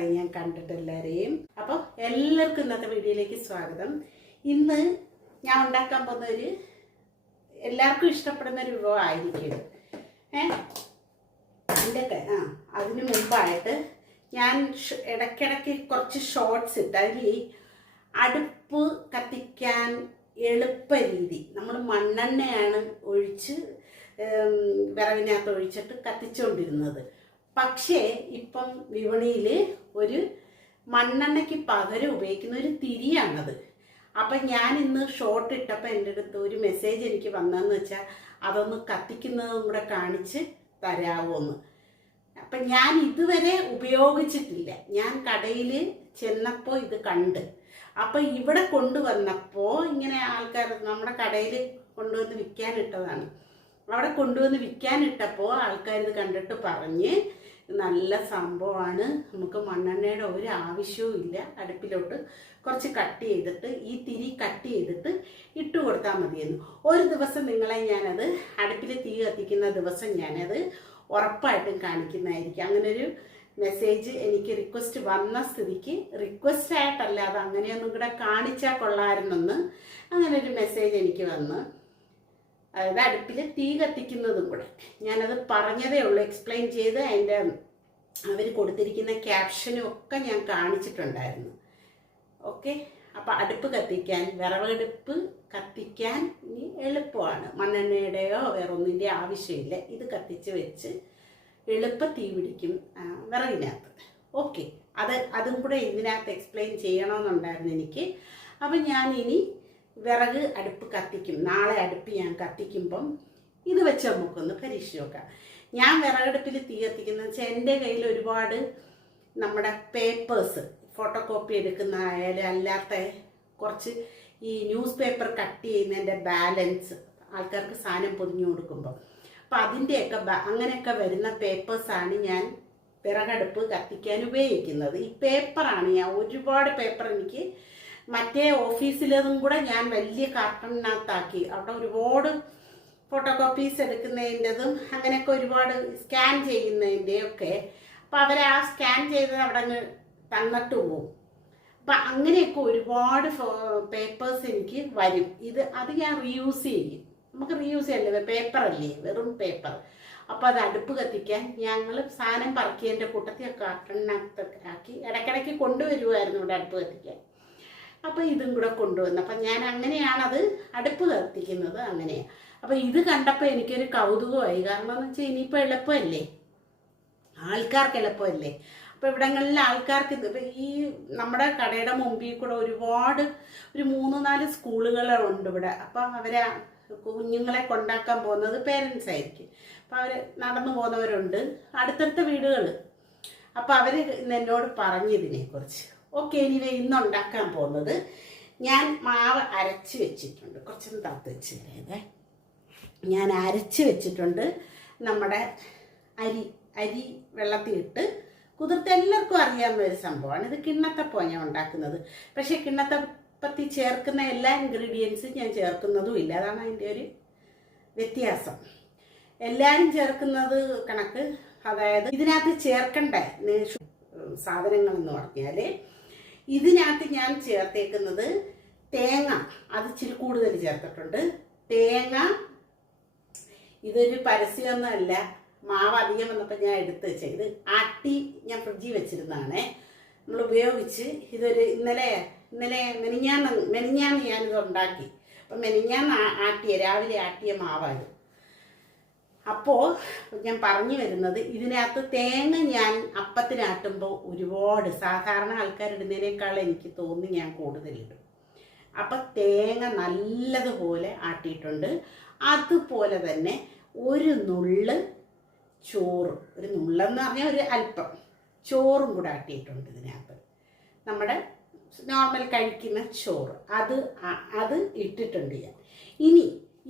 നാളായി ഞാൻ കണ്ടിട്ട് എല്ലാവരെയും അപ്പോൾ എല്ലാവർക്കും ഇന്നത്തെ വീഡിയോയിലേക്ക് സ്വാഗതം. ഇന്ന് ഞാൻ ഉണ്ടാക്കാൻ പോകുന്ന ഒരു എല്ലാവർക്കും ഇഷ്ടപ്പെടുന്ന ഒരു വിഭവം ആയിരിക്കും. ഏ? ആ അതിന് മുമ്പായിട്ട് ഞാൻ ഇടയ്ക്കിടയ്ക്ക് കുറച്ച് ഷോർട്സ് ഇട്ട് അതിൽ അടുപ്പ് കത്തിക്കാൻ എളുപ്പ രീതി. നമ്മൾ മണ്ണെണ്ണയാണ് ഒഴിച്ച് വിറവിനകത്ത് ഒഴിച്ചിട്ട് കത്തിച്ചുകൊണ്ടിരുന്നത് പക്ഷേ ഇപ്പം വിപണിയിൽ ഒരു മണ്ണെണ്ണയ്ക്ക് പകരം ഉപയോഗിക്കുന്ന ഒരു തിരിയാണത്. അപ്പം ഞാൻ ഇന്ന് ഷോർട്ട് ഇട്ടപ്പോൾ എന്റെ അടുത്ത് ഒരു മെസ്സേജ് എനിക്ക് വന്നതെന്ന് വെച്ചാൽ അതൊന്ന് കത്തിക്കുന്നതും കൂടെ കാണിച്ച് തരാമോന്ന് അപ്പം ഞാൻ ഇതുവരെ ഉപയോഗിച്ചിട്ടില്ല. ഞാൻ കടയിൽ ചെന്നപ്പോൾ ഇത് കണ്ട്. അപ്പം ഇവിടെ കൊണ്ടുവന്നപ്പോൾ ഇങ്ങനെ ആൾക്കാർ നമ്മുടെ കടയിൽ കൊണ്ടുവന്ന് വിൽക്കാനിട്ടതാണ് അവിടെ കൊണ്ടുവന്ന് വിൽക്കാനിട്ടപ്പോൾ ആൾക്കാർ ഇത് കണ്ടിട്ട് പറഞ്ഞ് നല്ല സംഭവമാണ്. നമുക്ക് മണ്ണെണ്ണയുടെ ഒരു ആവശ്യവും ഇല്ല. അടുപ്പിലോട്ട് കുറച്ച് കട്ട് ചെയ്തിട്ട് ഈ തിരി കട്ട് ചെയ്തിട്ട് ഇട്ട് കൊടുത്താൽ മതിയെന്ന്. ഒരു ദിവസം നിങ്ങളെ ഞാനത് അടുപ്പിൽ തീ കത്തിക്കുന്ന ദിവസം ഞാനത് ഉറപ്പായിട്ടും കാണിക്കുന്നതായിരിക്കും. അങ്ങനൊരു മെസ്സേജ് എനിക്ക് റിക്വസ്റ്റ് വന്ന സ്ഥിതിക്ക് റിക്വസ്റ്റ് ആയിട്ടല്ലാതെ അങ്ങനെയൊന്നും കൂടെ കാണിച്ചാൽ കൊള്ളാമായിരുന്നെന്ന് അങ്ങനൊരു മെസ്സേജ് എനിക്ക് വന്ന് അതായത് അടുപ്പിൽ തീ കത്തിക്കുന്നതും കൂടെ. ഞാനത് പറഞ്ഞതേ ഉള്ളൂ. എക്സ്പ്ലെയിൻ ചെയ്ത് അതിന്റെ അവർ കൊടുത്തിരിക്കുന്ന ക്യാപ്ഷനും ഒക്കെ ഞാൻ കാണിച്ചിട്ടുണ്ടായിരുന്നു. ഓക്കെ അപ്പോൾ അടുപ്പ് കത്തിക്കാൻ വിറവടുപ്പ് കത്തിക്കാൻ ഇനി എളുപ്പമാണ്. മണ്ണെണ്ണയുടെയോ വേറെ ഒന്നിന്റെ ആവശ്യമില്ല. ഇത് കത്തിച്ച് വെച്ച് എളുപ്പ തീ പിടിക്കും വിറവിനകത്ത് ഓക്കെ അത് അതും കൂടെ ഇതിനകത്ത് എക്സ്പ്ലെയിൻ ചെയ്യണമെന്നുണ്ടായിരുന്നു എനിക്ക്. അപ്പം ഞാൻ ഇനി വിറക് അടുപ്പ് കത്തിക്കും. നാളെ അടുപ്പ് ഞാൻ കത്തിക്കുമ്പം ഇത് വെച്ച് നമുക്കൊന്ന് പരീക്ഷിച്ച് നോക്കാം. ഞാൻ വിറകടുപ്പിൽ തീ കത്തിക്കുന്ന വെച്ചാൽ എന്റെ കയ്യിൽ ഒരുപാട് നമ്മുടെ പേപ്പേഴ്സ് ഫോട്ടോ കോപ്പി എടുക്കുന്ന ആയാലും അല്ലാത്ത കുറച്ച് ഈ ന്യൂസ് പേപ്പർ കട്ട് ചെയ്യുന്നതിന്റെ ബാലൻസ് ആൾക്കാർക്ക് സാധനം പൊതിഞ്ഞു കൊടുക്കുമ്പോൾ അപ്പം അതിന്റെയൊക്കെ അങ്ങനെയൊക്കെ വരുന്ന പേപ്പേഴ്സാണ് ഞാൻ വിറകടുപ്പ് കത്തിക്കാൻ ഉപയോഗിക്കുന്നത്. ഈ പേപ്പറാണ് ഞാൻ ഒരുപാട് പേപ്പർ എനിക്ക് മറ്റേ ഓഫീസിലേതും കൂടെ ഞാൻ വലിയ കാർട്ടണിനകത്താക്കി അവിടെ ഒരുപാട് ഫോട്ടോ കോപ്പീസ് എടുക്കുന്നതിന്റെതും അങ്ങനെയൊക്കെ ഒരുപാട് സ്കാൻ ചെയ്യുന്നതിന്റെയും ഒക്കെ അപ്പം അവർ ആ സ്കാൻ ചെയ്തത് അവിടെ അങ്ങ് തന്നിട്ട് പോവും. അപ്പം അങ്ങനെയൊക്കെ ഒരുപാട് പേപ്പേഴ്സ് എനിക്ക് വരും. ഇത് അത് ഞാൻ റീയൂസ് ചെയ്യും. നമുക്ക് റീയൂസ് ചെയ്യല്ലേ? പേപ്പർ അല്ലേ? വെറും പേപ്പർ അപ്പോൾ അത് അടുപ്പ് കത്തിക്കാൻ ഞങ്ങൾ സാധനം പറക്കിയതിന്റെ കൂട്ടത്തിൽ കാർട്ടണിനകത്ത് ആക്കി ഇടയ്ക്കിടയ്ക്ക് കൊണ്ടുവരുമായിരുന്നു ഇവിടെ അടുപ്പ് കത്തിക്കാൻ. അപ്പോൾ ഇതും കൂടെ കൊണ്ടുവന്നു. അപ്പം ഞാൻ അങ്ങനെയാണത് അടുപ്പ് കത്തിക്കുന്നത് അങ്ങനെയാണ് അപ്പോൾ ഇത് കണ്ടപ്പോൾ എനിക്കൊരു കൗതുകമായി. കാരണം എന്ന് വെച്ചാൽ ഇനിയിപ്പോൾ എളുപ്പമല്ലേ? ആൾക്കാർക്ക് എളുപ്പമല്ലേ? അപ്പോൾ ഇവിടങ്ങളിൽ ആൾക്കാർക്ക് ഈ നമ്മുടെ കടയുടെ മുമ്പിൽ കൂടെ ഒരുപാട് ഒരു മൂന്ന് നാല് സ്കൂളുകളുണ്ട് ഇവിടെ. അപ്പം അവരെ കുഞ്ഞുങ്ങളെ കൊണ്ടാക്കാൻ പോകുന്നത് പേരൻസ് ആയിരിക്കും. അപ്പം അവർ നടന്നു പോകുന്നവരുണ്ട്. അടുത്തടുത്ത വീടുകൾ അപ്പം അവർ എന്നോട് പറഞ്ഞു ഇതിനെക്കുറിച്ച്. ഓക്കെ ഇനി ഇന്ന് ഉണ്ടാക്കാൻ പോകുന്നത് ഞാൻ മാവ് അരച്ച് വെച്ചിട്ടുണ്ട്. കുറച്ചൊന്ന് തത്ത് വെച്ച് ഞാൻ അരച്ച് വെച്ചിട്ടുണ്ട് നമ്മുടെ അരി അരി വെള്ളത്തിൽ ഇട്ട് കുതിർത്ത് എല്ലാവർക്കും അറിയാവുന്ന ഒരു സംഭവമാണ്. ഇത് കിണ്ണത്തപ്പമാണ് ഞാൻ ഉണ്ടാക്കുന്നത്. പക്ഷേ കിണ്ണത്തപ്പത്തി ചേർക്കുന്ന എല്ലാ ഇൻഗ്രീഡിയൻസും ഞാൻ ചേർക്കുന്നതും ഇല്ല. അതാണ് അതിന്റെ ഒരു വ്യത്യാസം. എല്ലാവരും ചേർക്കുന്നത് കണക്ക്. അതായത് ഇതിനകത്ത് ചേർക്കേണ്ട? സാധനങ്ങൾ എന്ന് പറഞ്ഞാൽ ഇതിനകത്ത് ഞാൻ ചേർത്തേക്കുന്നത് തേങ്ങ. അത് ഇച്ചിരി കൂടുതൽ ചേർത്തിട്ടുണ്ട്. തേങ്ങ. ഇതൊരു പരസ്യമൊന്നുമല്ല. മാവ് അധികം വന്നപ്പോൾ ഞാൻ എടുത്ത് വെച്ചത് ഇത് ആട്ടി ഞാൻ ഫ്രിഡ്ജിൽ വെച്ചിരുന്നതാണേ. നമ്മൾ ഉപയോഗിച്ച് ഇതൊരു ഇന്നലെ ഇന്നലെ മെനിഞ്ഞാന്ന് മെനിഞ്ഞാന്ന് ഞാനിത് ഉണ്ടാക്കി. അപ്പം മെനിഞ്ഞാന്ന് ആട്ടിയ രാവിലെ ആട്ടിയ മാവായത് അപ്പോൾ ഞാൻ പറഞ്ഞു വരുന്നത് ഇതിനകത്ത് തേങ്ങ ഞാൻ അപ്പത്തിനാട്ടുമ്പോൾ ഒരുപാട് സാധാരണ ആൾക്കാരിടുന്നതിനേക്കാൾ എനിക്ക് തോന്നി ഞാൻ കൂടുതലിടും. അപ്പം തേങ്ങ നല്ലതുപോലെ ആട്ടിയിട്ടുണ്ട്. അതുപോലെ തന്നെ ഒരു നുള്ള് ചോറ്. ഒരു നുള്ളെന്ന് പറഞ്ഞാൽ ഒരു അല്പം ചോറും കൂടെ ആട്ടിയിട്ടുണ്ട് ഇതിനകത്ത്. നമ്മുടെ നോർമൽ കഴിക്കുന്ന ചോറ്. അത് അത് ഇട്ടിട്ടുണ്ട് ഞാൻ. ഇനി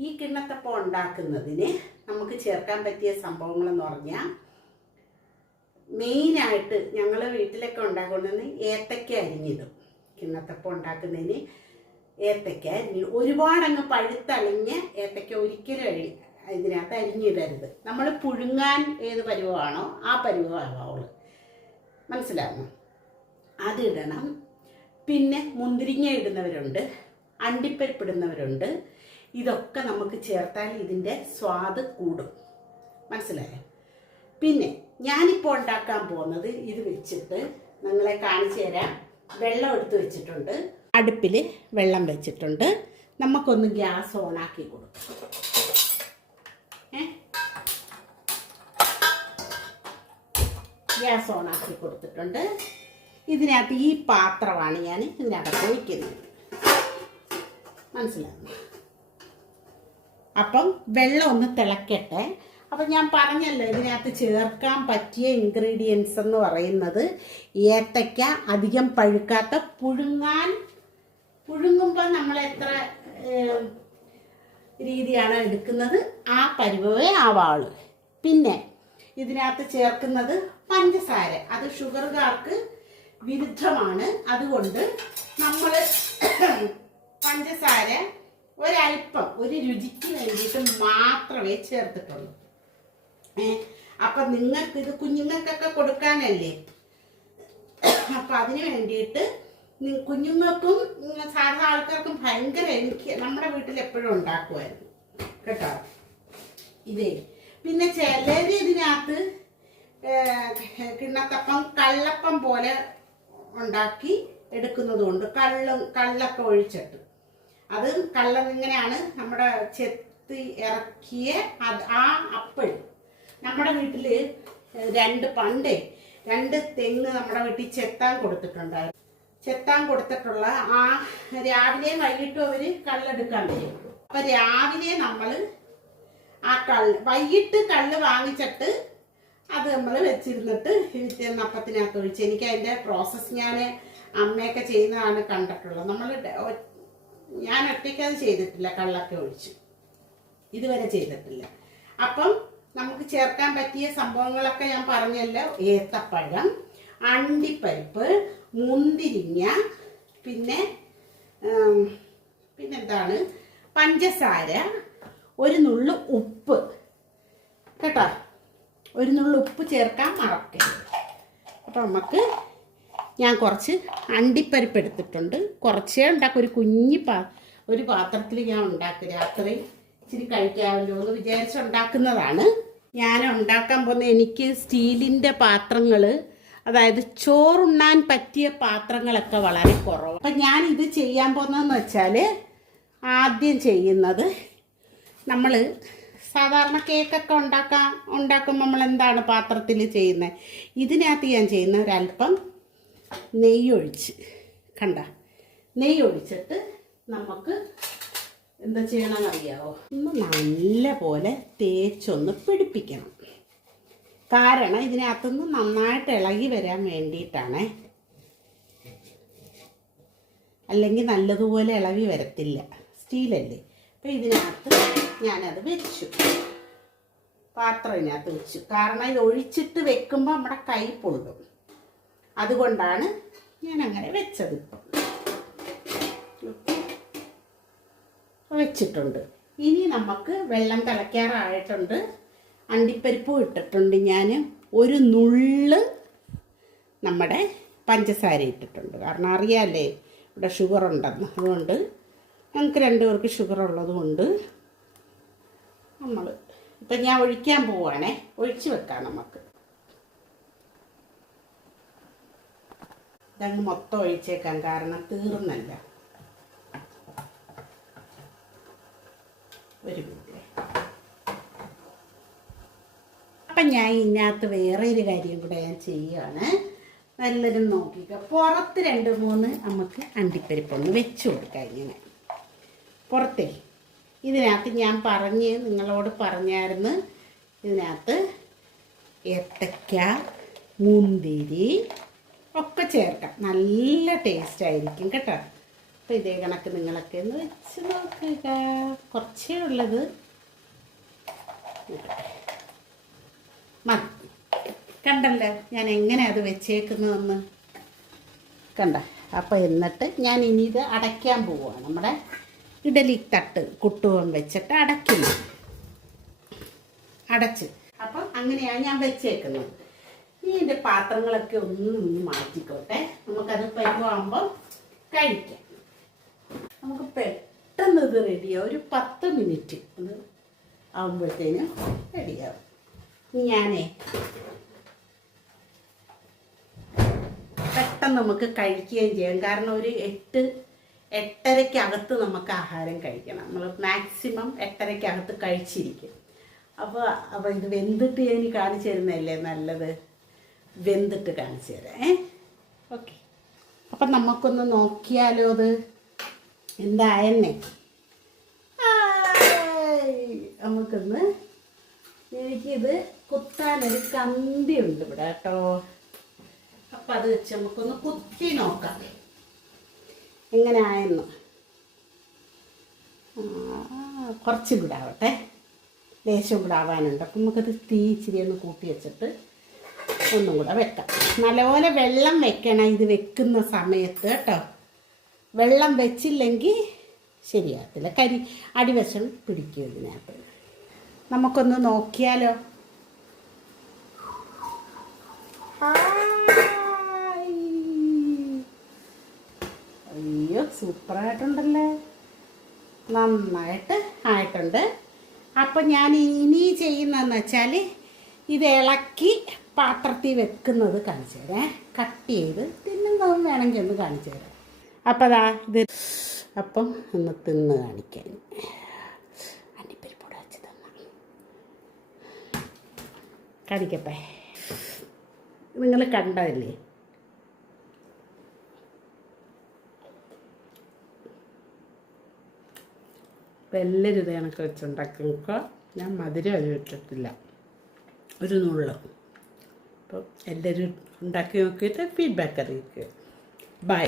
ഈ കിണ്ണത്തപ്പം ഉണ്ടാക്കുന്നതിന് നമുക്ക് ചേർക്കാൻ പറ്റിയ സംഭവങ്ങളെന്ന് പറഞ്ഞാൽ മെയിനായിട്ട് ഞങ്ങൾ വീട്ടിലൊക്കെ ഉണ്ടാക്കുന്നത് ഏത്തക്ക അരിഞ്ഞിടും. കിണ്ണത്തപ്പം ഉണ്ടാക്കുന്നതിന് ഏത്തക്ക അരിഞ്ഞ് ഒരുപാടങ്ങ് പഴുത്തളിഞ്ഞ് ഏത്തക്ക ഒരിക്കലും അരി ഇതിനകത്ത് അരിഞ്ഞിടരുത്. നമ്മൾ പുഴുങ്ങാൻ ഏത് പരുവമാണോ ആ പരുവമാവുള്ളൂ മനസ്സിലാകുന്നു അതിടണം. പിന്നെ മുന്തിരിങ്ങ ഇടുന്നവരുണ്ട് അണ്ടിപ്പരിപ്പ് ഇടുന്നവരുണ്ട് ഇതൊക്കെ നമുക്ക് ചേർത്താൽ ഇതിന്റെ സ്വാദ് കൂടും. മനസ്സിലായോ? പിന്നെ ഞാനിപ്പോൾ ഉണ്ടാക്കാൻ പോകുന്നത് ഇത് വെച്ചിട്ട് നിങ്ങളെ കാണിച്ചു തരാം. വെള്ളം എടുത്ത് വെച്ചിട്ടുണ്ട്. അടുപ്പിൽ വെള്ളം വെച്ചിട്ടുണ്ട്. നമുക്കൊന്ന് ഗ്യാസ് ഓണാക്കി കൊടുക്കാം. ഏ? ഗ്യാസ് ഓണാക്കി കൊടുത്തിട്ടുണ്ട്. ഇതിനകത്ത് ഈ പാത്രമാണ് ഞാൻ ഇതിനകത്ത് ഒഴിക്കുന്നത്. മനസ്സിലാകുന്നു അപ്പം വെള്ളം ഒന്ന് തിളക്കട്ടെ. അപ്പം ഞാൻ പറഞ്ഞല്ലോ ഇതിനകത്ത് ചേർക്കാൻ പറ്റിയ ഇൻഗ്രീഡിയൻസ് എന്ന് പറയുന്നത് ഏത്തയ്ക്ക അധികം പഴുക്കാത്ത പുഴുങ്ങാൻ പുഴുങ്ങുമ്പോൾ നമ്മൾ എത്ര രീതിയാണ് എടുക്കുന്നത്? ആ പരുവേ ആവാൾ പിന്നെ ഇതിനകത്ത് ചേർക്കുന്നത് പഞ്ചസാര. അത് ഷുഗറുകാർക്ക് വിരുദ്ധമാണ്. അതുകൊണ്ട് നമ്മൾ പഞ്ചസാര ഒരല്പം ഒരു രുചിക്ക് വേണ്ടിയിട്ട് മാത്രമേ ചേർത്തിട്ടുള്ളൂ. അപ്പം നിങ്ങൾക്ക് ഇത് കുഞ്ഞുങ്ങൾക്കൊക്കെ കൊടുക്കാനല്ലേ? അപ്പം അതിന് വേണ്ടിയിട്ട് കുഞ്ഞുങ്ങൾക്കും സാധാരണ ആൾക്കാർക്കും ഭയങ്കര എനിക്ക് നമ്മുടെ വീട്ടിൽ എപ്പോഴും ഉണ്ടാക്കുമായിരുന്നു. കേട്ടോ? ഇതേ. പിന്നെ ചിലർ ഇതിനകത്ത് കിണ്ണത്തപ്പം കള്ളപ്പം പോലെ ഉണ്ടാക്കി എടുക്കുന്നതുകൊണ്ട് കള്ളും കള്ളൊക്കെ ഒഴിച്ചിട്ട്. അത് കള്ളം നമ്മുടെ ചെത്തി ഇറക്കിയ അത് ആ അപ്പഴ്. നമ്മുടെ വീട്ടിൽ രണ്ട് പണ്ടേ രണ്ട് തെങ്ങ് നമ്മുടെ വീട്ടിൽ ചെത്താൻ കൊടുത്തിട്ടുണ്ടായിരുന്നു. ചെത്താൻ കൊടുത്തിട്ടുള്ള ആ രാവിലെയും വൈകിട്ടും അവർ കള്ളെടുക്കാൻ വരും. അപ്പൊ രാവിലെ നമ്മൾ ആ കള്ള് വൈകിട്ട് കള്ള് വാങ്ങിച്ചിട്ട് അത് നമ്മൾ വെച്ചിരുന്നിട്ട് പിറ്റേന്ന് അപ്പത്തിനകത്ത് ഒഴിച്ച്. എനിക്ക് അതിന്റെ പ്രോസസ്സ് ഞാൻ അമ്മയൊക്കെ ചെയ്യുന്നതാണ് കണ്ടിട്ടുള്ളത്. നമ്മൾ ഞാൻ ഒറ്റയ്ക്ക് അത് ചെയ്തിട്ടില്ല കള്ളൊക്കെ ഒഴിച്ചു. ഇതുവരെ ചെയ്തിട്ടില്ല. അപ്പം നമുക്ക് ചേർക്കാൻ പറ്റിയ സംഭവങ്ങളൊക്കെ ഞാൻ പറഞ്ഞല്ലോ. ഏത്തപ്പഴം അണ്ടിപ്പരിപ്പ് മുന്തിരിങ്ങ പിന്നെ പിന്നെന്താണ്? പഞ്ചസാര ഒരു നുള്ളു ഉപ്പ്. കേട്ടോ? ഒരു നുള്ളു ഉപ്പ് ചേർക്കാൻ മറക്കരുത്. അപ്പം നമുക്ക് ഞാൻ കുറച്ച് അണ്ടിപ്പരിപ്പ് എടുത്തിട്ടുണ്ട്. കുറച്ചേ ഉണ്ടാക്കും. ഒരു കുഞ്ഞി പാ ഒരു പാത്രത്തിൽ ഞാൻ ഉണ്ടാക്കും രാത്രി. ഇച്ചിരി കഴിക്കാമല്ലോ എന്ന് വിചാരിച്ച് ഉണ്ടാക്കുന്നതാണ്. ഞാൻ ഉണ്ടാക്കാൻ പോകുന്ന എനിക്ക് സ്റ്റീലിന്റെ പാത്രങ്ങൾ അതായത് ചോറുണ്ണാൻ പറ്റിയ പാത്രങ്ങളൊക്കെ വളരെ കുറവ് അപ്പം ഞാൻ ഇത് ചെയ്യാൻ പോകുന്നതെന്ന് വെച്ചാൽ ആദ്യം ചെയ്യുന്നത് നമ്മൾ സാധാരണ കേക്കൊക്കെ ഉണ്ടാക്കാൻ ഉണ്ടാക്കുമ്പോൾ നമ്മൾ എന്താണ് പാത്രത്തിൽ ചെയ്യുന്നത്? ഇതിനകത്ത് ഞാൻ ചെയ്യുന്ന ഒരല്പം നെയ്യൊഴിച്ച്. കണ്ട? നെയ്യൊഴിച്ചിട്ട് നമുക്ക് എന്താ ചെയ്യണമെന്ന് അറിയാവോ ഒന്ന് നല്ല പോലെ തേച്ചൊന്ന് പിടിപ്പിക്കണം. കാരണം ഇതിനകത്തുനിന്ന് നന്നായിട്ട് ഇളകി വരാൻ വേണ്ടിയിട്ടാണേ. അല്ലെങ്കിൽ നല്ലതുപോലെ ഇളകി വരത്തില്ല. സ്റ്റീലല്ലേ? അപ്പം ഇതിനകത്ത് ഞാനത് വെച്ചു. പാത്രം ഇതിനകത്ത് വെച്ചു. കാരണം ഇത് ഒഴിച്ചിട്ട് വെക്കുമ്പോൾ നമ്മുടെ കൈ പൊള്ളും. അതുകൊണ്ടാണ് ഞാൻ അങ്ങനെ വെച്ചത് വെച്ചിട്ടുണ്ട്. ഇനി നമുക്ക് വെള്ളം തിളയ്ക്കാറായിട്ടുണ്ട്. അണ്ടിപ്പരിപ്പ് ഇട്ടിട്ടുണ്ട് ഞാൻ ഒരു നുള്ള് നമ്മുടെ പഞ്ചസാര ഇട്ടിട്ടുണ്ട്. കാരണം അറിയാമല്ലേ ഇവിടെ ഷുഗർ ഉണ്ടെന്ന്. അതുകൊണ്ട് ഞങ്ങൾക്ക് രണ്ടുപേർക്ക് ഷുഗർ ഉള്ളതുകൊണ്ട് നമ്മൾ ഇപ്പം ഞാൻ ഒഴിക്കാൻ പോവുകയാണേ ഒഴിച്ച് വെക്കാം നമുക്ക്. ഇതങ്ങ് മൊത്തം ഒഴിച്ചേക്കാം. കാരണം തീർന്നല്ല. ഒരു അപ്പം ഞാൻ ഇതിനകത്ത് വേറെ ഒരു കാര്യം കൂടെ ഞാൻ ചെയ്യുകയാണ് നല്ലൊരു നോക്കിക്കുക പുറത്ത് രണ്ട് മൂന്ന് നമുക്ക് അണ്ടിപ്പരിപ്പൊന്ന് വെച്ച് കൊടുക്കാം ഇങ്ങനെ. പുറത്തേ. ഇതിനകത്ത് ഞാൻ പറഞ്ഞ് നിങ്ങളോട് പറഞ്ഞായിരുന്നു. ഇതിനകത്ത് ഏത്തക്ക മുന്തിരി ഒക്കെ ചേർക്കാം. നല്ല ടേസ്റ്റ് ആയിരിക്കും കേട്ടോ. അപ്പോൾ ഇതേ കണക്ക് നിങ്ങളൊക്കെ ഒന്ന് വെച്ച് നോക്കുക. കുറച്ചേ ഉള്ളത്. മതി. കണ്ടല്ലോ ഞാൻ എങ്ങനെ അത് വെച്ചേക്കുന്നതെന്ന്. കണ്ട. അപ്പോൾ എന്നിട്ട് ഞാൻ ഇനി ഇത് അടയ്ക്കാൻ പോവുകയാണ് നമ്മുടെ ഇഡലി തട്ട് കുട്ടുവം വെച്ചിട്ട് അടയ്ക്കുന്നു. അടച്ച്. അപ്പം അങ്ങനെയാണ് ഞാൻ വെച്ചേക്കുന്നത്. ഈ ഇതിന്റെ പാത്രങ്ങളൊക്കെ ഒന്ന് ഒന്ന് മാറ്റിക്കോട്ടെ. നമുക്കത് പരുവാകുമ്പോൾ കഴിക്കാം. നമുക്ക് പെട്ടെന്ന് ഇത് റെഡിയാവും ഒരു പത്ത് മിനിറ്റ് അത് ആകുമ്പോഴത്തേനും റെഡിയാവും ഇനി ഞാനേ പെട്ടെന്ന് നമുക്ക് കഴിക്കുകയും ചെയ്യാം. കാരണം ഒരു എട്ട് എട്ടരയ്ക്കകത്ത് നമുക്ക് ആഹാരം കഴിക്കണം. നമ്മൾ മാക്സിമം എട്ടരയ്ക്കകത്ത് കഴിച്ചിരിക്കും. അപ്പോൾ അപ്പോൾ ഇത് വെന്തിട്ട് ഞാൻ കാണിച്ചു തരുന്നതല്ലേ നല്ലത്? വെന്തിട്ട് കാണിച്ചു തരാം ഏ? ഓക്കെ. അപ്പം നമുക്കൊന്ന് നോക്കിയാലോ അത്? എന്തായെന്നെ. നമുക്കൊന്ന് എനിക്കിത് കുത്താനൊരു കന്തി ഉണ്ട് ഇവിടെ കേട്ടോ. അപ്പം അത് വെച്ച് നമുക്കൊന്ന് കുത്തി നോക്കാം. എങ്ങനെ ആയെന്ന് കുറച്ചും കൂടെ ആവട്ടെ. ലേശം കൂടെ ആവാനുണ്ട്. അപ്പം നമുക്കത് തീ ഇച്ചിരി ഒന്ന് കൂട്ടി വെച്ചിട്ട് ഒന്നും കൂടെ വെക്കാം. നല്ലപോലെ വെള്ളം വെക്കണം ഇത് വെക്കുന്ന സമയത്ത് കേട്ടോ. വെള്ളം വെച്ചില്ലെങ്കിൽ ശരിയാകത്തില്ല കരി അടിവശം പിടിക്കും ഇതിനകത്ത്. നമുക്കൊന്ന് നോക്കിയാലോ? അയ്യോ സൂപ്പറായിട്ടുണ്ടല്ലേ? നന്നായിട്ട് ആയിട്ടുണ്ട്. അപ്പം ഞാൻ ഇനി ചെയ്യുന്നതെന്ന് വെച്ചാൽ ഇത് ഇളക്കി പാത്രത്തിൽ വെക്കുന്നത് കാണിച്ചു തരാം. കട്ട് ചെയ്ത് തിന്നുന്നതും വേണമെങ്കിൽ ഒന്ന് കാണിച്ചു തരാം. അപ്പം അതാ ഇത്. അപ്പം ഒന്ന് തിന്ന് കാണിക്കാൻ അണ്ടിപ്പരിപ്പോടെ വെച്ച് തന്ന. കാണിക്കട്ടെ? നിങ്ങൾ കണ്ടതല്ലേ? എല്ലാവരും ഇത് കണക്ക് വെച്ചുണ്ടാക്കുക ഞാൻ മധുരം അത് വെച്ചിട്ടില്ല ഒരു നുള്ളു. അപ്പം എല്ലാവരും ഉണ്ടാക്കി നോക്കിയിട്ട് ഫീഡ്ബാക്ക് അറിയിക്കുക. ബൈ